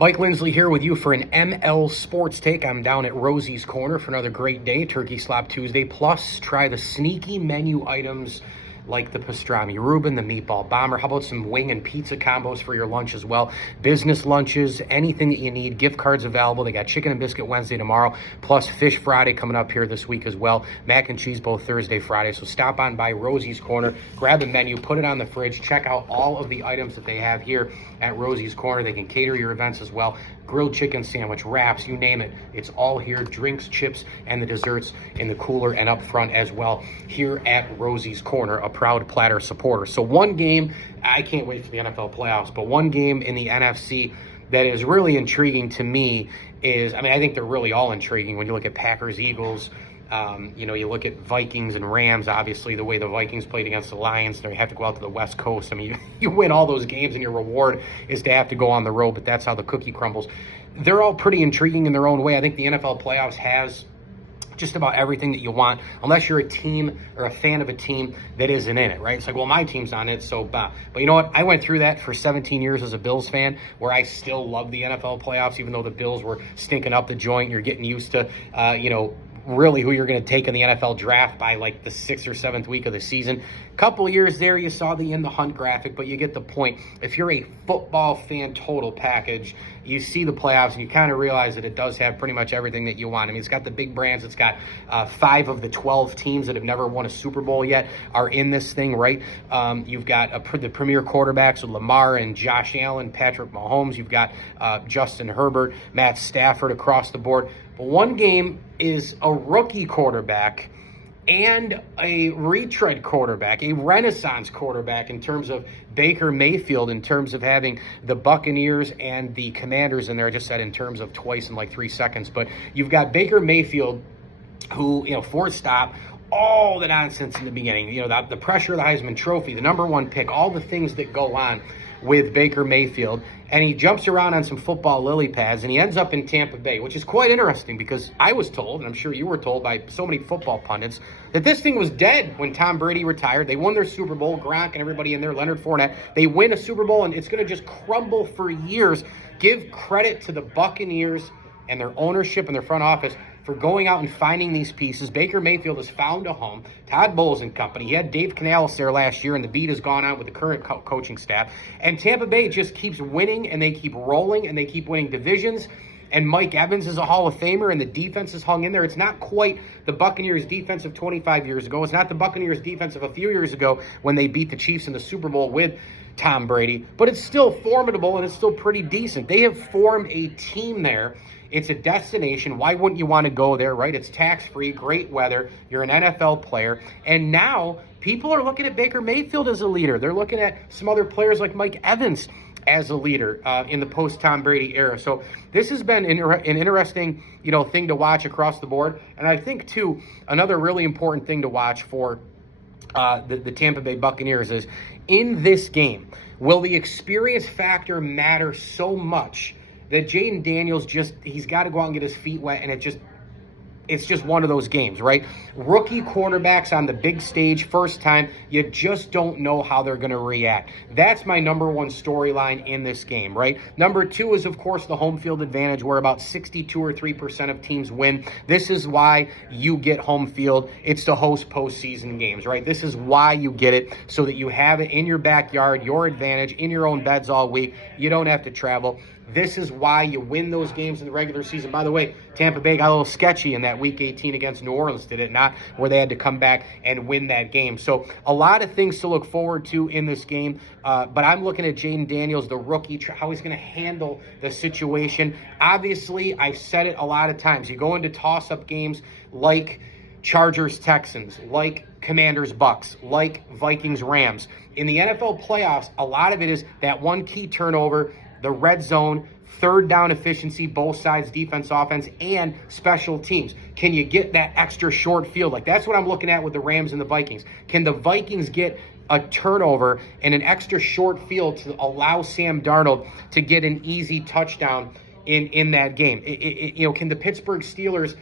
Mike Lindsley here with you for an ML Sports Take. I'm down at Rosie's Corner for another great day, Turkey Slop Tuesday. Plus, try the sneaky menu items like the pastrami Reuben, the meatball bomber. How about some wing and pizza combos for your lunch as well? Business lunches, anything that you need. Gift cards available. They got chicken and biscuit Wednesday tomorrow, plus fish Friday coming up here this week as well. Mac and cheese both Thursday, Friday. So stop on by Rosie's Corner, grab the menu, put it on the fridge, check out all of the items that they have here at Rosie's Corner. They can cater your events as well. Grilled chicken sandwich, wraps, you name it. It's all here. Drinks, chips, and the desserts in the cooler and up front as well here at Rosie's Corner, a proud Platter supporter. So one game, I can't wait for the NFL playoffs, but one game in the NFC that is really intriguing to me is, I think they're really all intriguing when you look at Packers, Eagles, you look at Vikings and Rams, obviously the way the Vikings played against the Lions, they have to go out to the West Coast. You win all those games and your reward is to have to go on the road, but that's how the cookie crumbles. They're all pretty intriguing in their own way. I think the NFL playoffs has just about everything that you want, unless you're a team or a fan of a team that isn't in it, right? It's like, well, my team's on it, so bah. But you know what? I went through that for 17 years as a Bills fan, where I still love the NFL playoffs, even though the Bills were stinking up the joint. You're getting used to, really who you're going to take in the NFL draft by like the 6th or 7th week of the season. Couple years there, you saw the in the hunt graphic, but you get the point. If you're a football fan total package, you see the playoffs and you kind of realize that it does have pretty much everything that you want. It's got the big brands. It's got 5 of the 12 teams that have never won a Super Bowl yet are in this thing, right? You've got the premier quarterbacks with Lamar and Josh Allen, Patrick Mahomes. You've got Justin Herbert, Matt Stafford across the board. But one game is a rookie quarterback and a retread quarterback, a renaissance quarterback in terms of Baker Mayfield, in terms of having the Buccaneers and the Commanders in there. I just said in terms of twice in like 3 seconds. But you've got Baker Mayfield, who, fourth stop, all the nonsense in the beginning, the pressure of the Heisman Trophy, the number 1 pick, all the things that go on with Baker Mayfield, and he jumps around on some football lily pads, and he ends up in Tampa Bay, which is quite interesting because I was told, and I'm sure you were told by so many football pundits, that this thing was dead when Tom Brady retired. They won their Super Bowl, Gronk and everybody in there, Leonard Fournette. They win a Super Bowl, and it's going to just crumble for years. Give credit to the Buccaneers and their ownership and their front office for going out and finding these pieces. Baker Mayfield has found a home. Todd Bowles and company. He had Dave Canales there last year, and the beat has gone on with the current coaching staff. And Tampa Bay just keeps winning, and they keep rolling, and they keep winning divisions. And Mike Evans is a Hall of Famer, and the defense is hung in there. It's not quite the Buccaneers' defense of 25 years ago. It's not the Buccaneers' defense of a few years ago when they beat the Chiefs in the Super Bowl with Tom Brady. But it's still formidable, and it's still pretty decent. They have formed a team there. It's a destination. Why wouldn't you want to go there, right? It's tax-free, great weather. You're an NFL player. And now people are looking at Baker Mayfield as a leader. They're looking at some other players like Mike Evans as a leader in the post-Tom Brady era. So this has been an interesting, thing to watch across the board. And I think, too, another really important thing to watch for the Tampa Bay Buccaneers is in this game, will the experience factor matter so much that Jaden Daniels he's got to go out and get his feet wet, and it's just one of those games, right? Rookie quarterbacks on the big stage, first time, you just don't know how they're going to react. That's my number 1 storyline in this game, right? Number 2 is, of course, the home field advantage, where about 62 or 3% of teams win. This is why you get home field. It's to host postseason games, right? This is why you get it, so that you have it in your backyard, your advantage, in your own beds all week. You don't have to travel. This is why you win those games in the regular season. By the way, Tampa Bay got a little sketchy in that Week 18 against New Orleans, did it not? Where they had to come back and win that game. So a lot of things to look forward to in this game. But I'm looking at Jaden Daniels, the rookie, how he's going to handle the situation. Obviously, I've said it a lot of times. You go into toss-up games like Chargers-Texans, like Commanders-Bucks, like Vikings-Rams. In the NFL playoffs, a lot of it is that one key turnover, the red zone, third down efficiency, both sides, defense, offense, and special teams. Can you get that extra short field? Like, that's what I'm looking at with the Rams and the Vikings. Can the Vikings get a turnover and an extra short field to allow Sam Darnold to get an easy touchdown in that game? Can the Pittsburgh Steelers,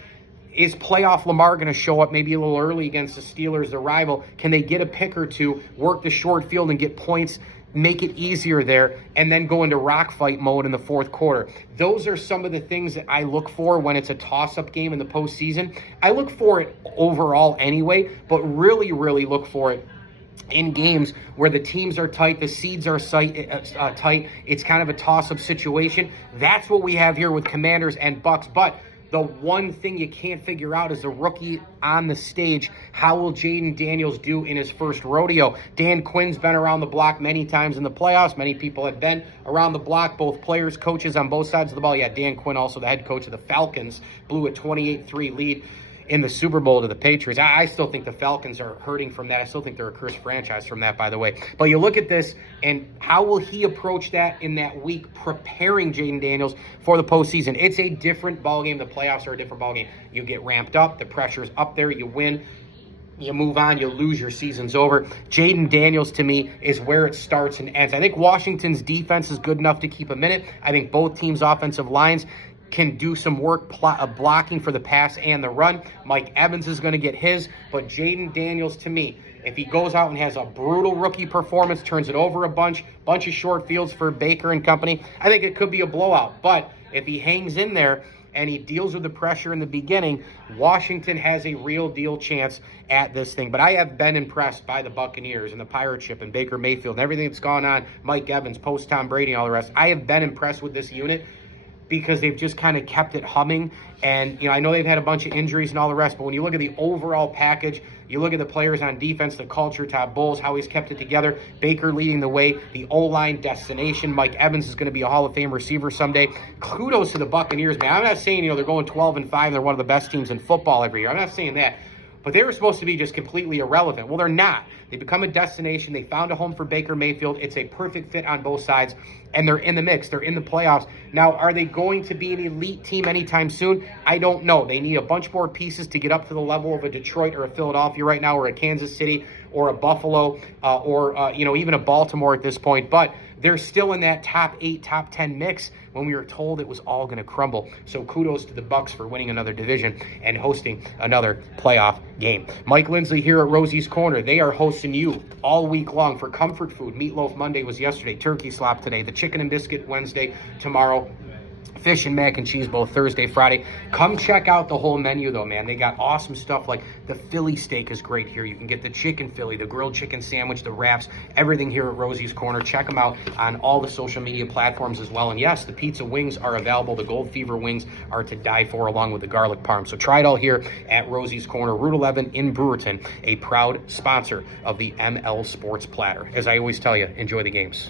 is playoff Lamar going to show up maybe a little early against the Steelers, the rival? Can they get a pick or two, work the short field, and get points make it easier there, and then go into rock fight mode in the fourth quarter. Those are some of the things that I look for when it's a toss-up game in the postseason. I look for it overall anyway, but really, really look for it in games where the teams are tight, the seeds are tight, it's kind of a toss-up situation. That's what we have here with Commanders and Bucks. But the one thing you can't figure out is the rookie on the stage. How will Jaden Daniels do in his first rodeo? Dan Quinn's been around the block many times in the playoffs. Many people have been around the block, both players, coaches on both sides of the ball. Yeah, Dan Quinn, also the head coach of the Falcons, blew a 28-3 lead in the Super Bowl to the Patriots. I still think the Falcons are hurting from that. I still think they're a cursed franchise from that, by the way. But you look at this, and how will he approach that in that week, preparing Jaden Daniels for the postseason? It's a different ballgame. The playoffs are a different ballgame. You get ramped up. The pressure's up there. You win. You move on, you lose, your season's over. Jaden Daniels, to me, is where it starts and ends. I think Washington's defense is good enough to keep him in it. I think both teams' offensive lines can do some work blocking for the pass and the run. Mike Evans is going to get his, but Jaden Daniels, to me, if he goes out and has a brutal rookie performance, turns it over a bunch of short fields for Baker and company, I think it could be a blowout. But if he hangs in there and he deals with the pressure in the beginning, Washington has a real deal chance at this thing. But I have been impressed by the Buccaneers and the Pirate Ship and Baker Mayfield and everything that's gone on, Mike Evans, post Tom Brady and all the rest. I have been impressed with this unit, because they've just kind of kept it humming. And, I know they've had a bunch of injuries and all the rest, but when you look at the overall package, you look at the players on defense, the culture, Todd Bowles, how he's kept it together, Baker leading the way, the O-line destination. Mike Evans is going to be a Hall of Fame receiver someday. Kudos to the Buccaneers, man. I'm not saying, they're going 12-5, they're one of the best teams in football every year. I'm not saying that. But they were supposed to be just completely irrelevant. Well, they're not. They become a destination. They found a home for Baker Mayfield. It's a perfect fit on both sides, and they're in the mix. They're in the playoffs. Now, are they going to be an elite team anytime soon? I don't know. They need a bunch more pieces to get up to the level of a Detroit or a Philadelphia right now, or a Kansas City or a Buffalo, or even a Baltimore at this point. But they're still in that top 8, top 10 mix when we were told it was all going to crumble. So kudos to the Bucs for winning another division and hosting another playoff game. Mike Lindsley here at Rosie's Corner. They are hosting you all week long for comfort food. Meatloaf Monday was yesterday. Turkey slop today. The chicken and biscuit Wednesday. Tomorrow, fish and mac and cheese both Thursday, Friday. Come check out the whole menu, though, man. They got awesome stuff like the Philly steak is great here. You can get the chicken Philly, the grilled chicken sandwich, the wraps, everything here at Rosie's Corner. Check them out on all the social media platforms as well. And yes, the pizza wings are available. The Gold Fever wings are to die for, along with the garlic parm. So try it all here at Rosie's Corner, Route 11 in Brewerton, a proud sponsor of the ML Sports Platter. As I always tell you, enjoy the games.